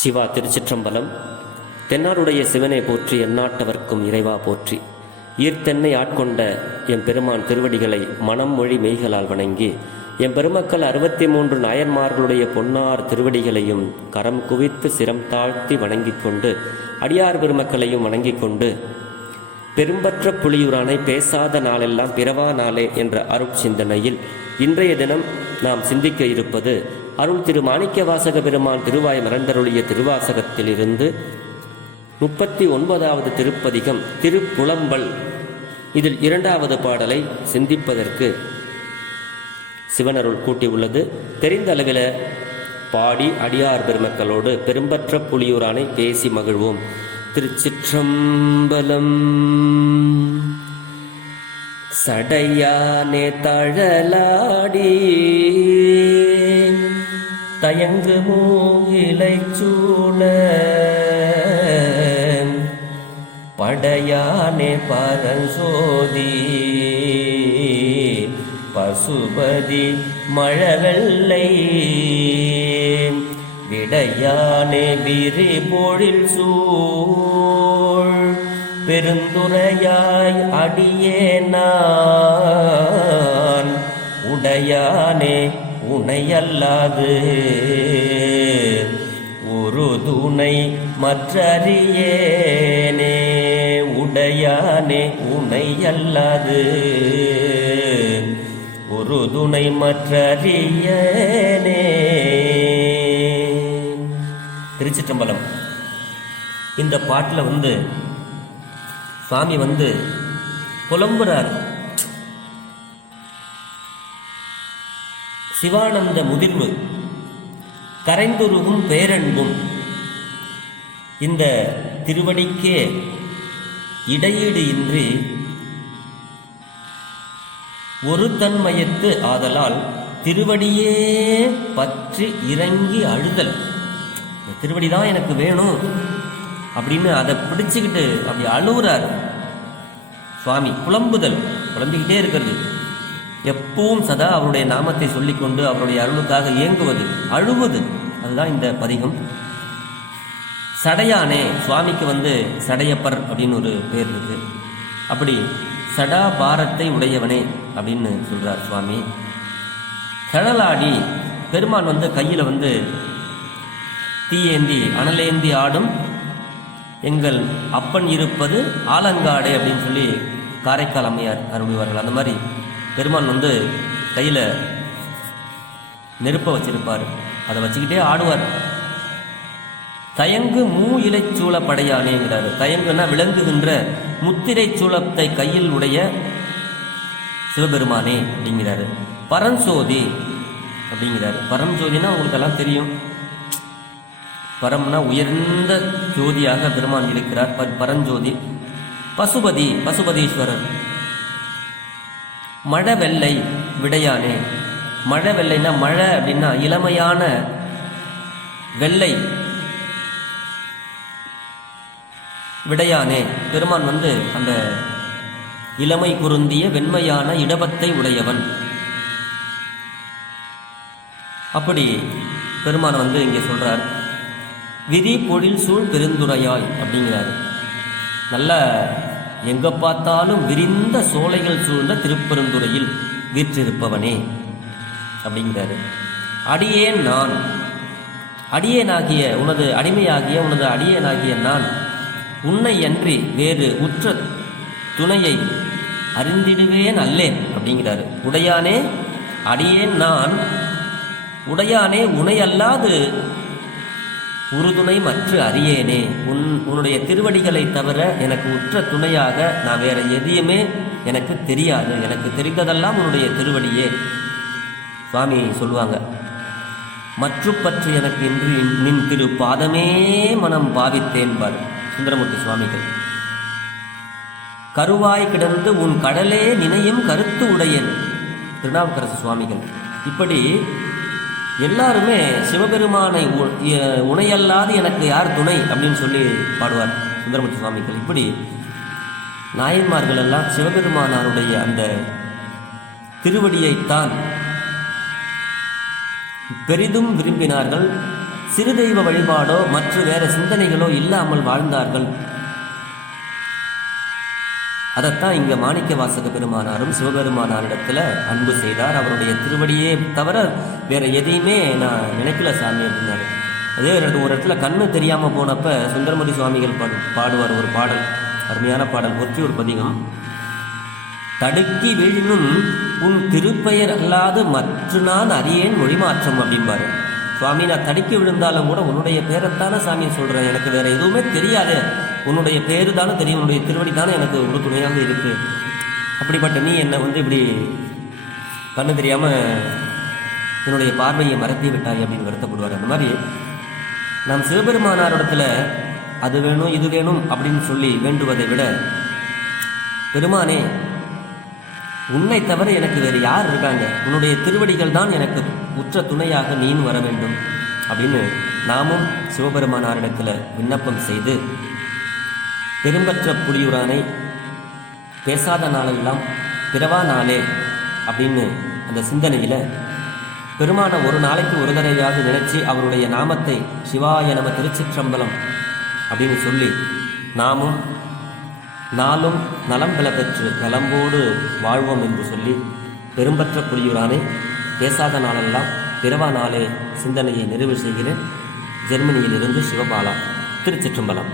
சிவா திருச்சிற்றம்பலம். தென்னாடுடைய சிவனை போற்றி, எந்நாட்டவர்க்கும் இறைவா போற்றி. ஈர்த்தென்னை ஆட்கொண்ட எம்பெருமான் திருவடிகளை மனம் மொழி மெய்களால் வணங்கி, எம்பெருமக்கள் 63 நாயன்மார்களுடைய பொன்னார் திருவடிகளையும் கரம் குவித்து சிரம் தாழ்த்தி வணங்கிக் கொண்டு, அடியார் பெருமக்களையும் வணங்கிக் கொண்டு, பெரும்பற்ற புலியூரானை பேசாத நாளெல்லாம் பிறவா நாளே என்ற அருட்சிந்தனையில் இன்றைய தினம் நாம் சிந்திக்க இருப்பது அருள் திரு மாணிக்க வாசக பெருமான் திருவாய் மலர்ந்தருளிய திருவாசகத்திலிருந்து 39வது திருப்பதிகம் திருப்புலம்பல். இதில் 2வது பாடலை சிந்திப்பதற்கு சிவனருள் கூட்டியுள்ளது. தெரிந்த அளவில் பாடி அடியார் பெருமக்களோடு பெரும்பற்ற புலியூரானை பேசி மகிழ்வோம். திருச்சிற்றம்பலம். சடையானே தழலாடி தயங்கு மூங்கிலை சூழ, படையானே பரஞ்சோதி பசுபதி மழவெல்லை, விடையானே விரிபொழில் சூழ் பெருந்துரையாய் அடியேனான், உடையானே உனையல்லாது ஒரு துணை மற்றறியேனே, உடையானே உனையல்லாது ஒரு துணை மற்றறியேனே. திருச்சிற்றம்பலம். இந்த பாட்டில் சுவாமி புலம்புறார். சிவானந்த முதிர்வு, கரைந்துருகும் பேரன்பும் இந்த திருவடிக்கே இடையீடு இன்றி ஒரு தன்மயத்து ஆதலால் திருவடியே பற்றி இறங்கி அழுதல். திருவடிதான் எனக்கு வேணும் அப்படின்னு அதை பிடிச்சுக்கிட்டு அப்படி அழுகுறார் சுவாமி. புலம்புதல், புலம்பிக்கிட்டே இருக்கிறது, எப்பவும் சதா அவருடைய நாமத்தை சொல்லிக்கொண்டு அவருடைய அருளுக்காக ஏங்குவது, அழுவது. அதுதான் இந்த பதிகம். சடையானே, சுவாமிக்கு சடையப்பர் அப்படின்னு ஒரு பேர் இருக்கு. அப்படி சடா பாரத்தை உடையவனே அப்படின்னு சொல்றார் சுவாமி. கடலாடி பெருமான் கையில் தீயேந்தி அனலேந்தி ஆடும் எங்கள் அப்பன் இருப்பது ஆலங்காடே அப்படின்னு சொல்லி காரைக்கால் அம்மையார் அருள்வார்கள். அந்த மாதிரி பெருமான் கையில் நெருப்பை வச்சிருப்பார், அதை வச்சுக்கிட்டே ஆடுவார். தயங்கு மூ இலைச்சூள படையானேங்கிறாரு. தயங்குன்னா விளங்குகின்ற முத்திரை சூளத்தை கையில் உடைய சிவபெருமானே அப்படிங்கிறாரு. பரஞ்சோதி அப்படிங்கிறாரு. பரஞ்சோதினா உங்களுக்கெல்லாம் தெரியும், பரம்னா உயர்ந்த ஜோதியாக பெருமான் இருக்கிறார், பரஞ்சோதி. பசுபதி, பசுபதீஸ்வரர். மழை வெள்ளை விடையானே. மழை வெள்ளைன்னா மழை அப்படின்னா இளமையான வெள்ளை. விடையானே பெருமான் அந்த இளமை பொருந்திய வெண்மையான இடபத்தை உடையவன். அப்படி பெருமான் இங்கே சொல்றார். விதி பொழில் சூழ் பெருந்துரையாய் அப்படிங்கிறாரு. நல்ல எங்க பார்த்தாலும் விரிந்த சோலைகள் சூழ்ந்த திருப்பெருந்துறையில் வீற்றிருப்பவனே அப்படிங்கிறாரு. அடியேன் நான், அடியேனாகிய உனது அடிமையாகிய உனது அடியேனாகிய நான் உன்னை அன்றி வேறு உற்ற துணையை அறிந்திடுவேன் அல்லேன் அப்படிங்கிறாரு. உடையானே, அடியேன் நான், உடையானே உனை அல்லாது உறுதுணை மற்ற அறியேனே. உன்னுடைய திருவடிகளை தவிர எனக்கு உற்ற துணையாக நான் வேற எதையுமே எனக்கு தெரியாது, எனக்கு தெரிந்ததெல்லாம் உன்னுடைய திருவடியே. சுவாமி சொல்லுவாங்க, மற்ற பற்று எனக்கு இன்று நின் திரு பாதமே மனம் பாவித்தேன் பார் சுந்தரமூர்த்தி சுவாமிகள். கருவாய் கிடந்து உன் கடலே நினையும் கருத்து உடையன் திருநாவுக்கரசு சுவாமிகள். இப்படி எல்லாருமே சிவபெருமானை உணையல்லாது எனக்கு யார் துணை அப்படின்னு சொல்லி பாடுவார் சுந்தரமூர்த்தி சுவாமிகள். இப்படி நாயன்மார்கள் எல்லாம் சிவபெருமானாருடைய அந்த திருவடியைத்தான் பெரிதும் விரும்பினார்கள். சிறு தெய்வ வழிபாடோ மற்ற வேற சிந்தனைகளோ இல்லாமல் வாழ்ந்தார்கள். அதைத்தான் இங்க மாணிக்க வாசக பெருமானாரும் சிவபெருமானாரிடத்துல அன்பு செய்தார். அவருடைய திருவடியே தவிர வேற எதையுமே நான் நினைக்கல சாமி அப்படின்னாரு. அதே ஒரு இடத்துல கண்ணு தெரியாம போனப்ப சுந்தரமூர்த்தி சுவாமிகள் பாடுவார் ஒரு பாடல், அருமையான பாடல், ஒற்றி ஒரு பதிகம். தடுக்கி வீழினும் உன் திருப்பெயர் அல்லாது மற்ற நான் அறியேன் மொழிமாற்றம் அப்படிம்பாரு. சுவாமி, நான் தடுக்கி விழுந்தாலும் கூட உன்னுடைய பேரைத்தானே சாமி சொல்றேன், எனக்கு வேற எதுவுமே தெரியாது, உன்னுடைய பேரு தானே தெரியும், உன்னுடைய திருவடி தானே எனக்கு ஒரு துணையாக இருக்கு. அப்படிப்பட்ட நீ என்னை இப்படி கண்ணு தெரியாம என்னுடைய பார்வையை மறைத்தி விட்டாய் அப்படின்னு வருத்தப்படுவார். அந்த மாதிரி நாம் சிவபெருமானாரிடத்துல அது வேணும் இது வேணும் அப்படின்னு சொல்லி வேண்டுவதை விட, பெருமானே உன்னை தவிர எனக்கு வேறு யார் இருக்காங்க, உன்னுடைய திருவடிகள் தான் எனக்கு உற்ற துணையாக நீயும் வர வேண்டும் அப்படின்னு நாமும் சிவபெருமானாரிடத்தில் விண்ணப்பம் செய்து, பெரும்பற்ற புலியூரானை பேசாத நாளெல்லாம் பிறவா நாளே அப்படின்னு அந்த சிந்தனையில் பெருமான ஒரு நாளைக்கு ஒரு தடவையாக நினைச்சு அவருடைய நாமத்தை சிவாய நம திருச்சிற்றம்பலம் அப்படின்னு சொல்லி நாமும் நாளும் நலம் பெற பெற்று நலம்போடு வாழ்வோம் என்று சொல்லி, பெரும்பற்ற புலியூரானை பேசாத நாளெல்லாம் பிறவா நாளே சிந்தனையை நிறைவு செய்கிறேன். ஜெர்மனியிலிருந்து சிவபாலா. திருச்சிற்றம்பலம்.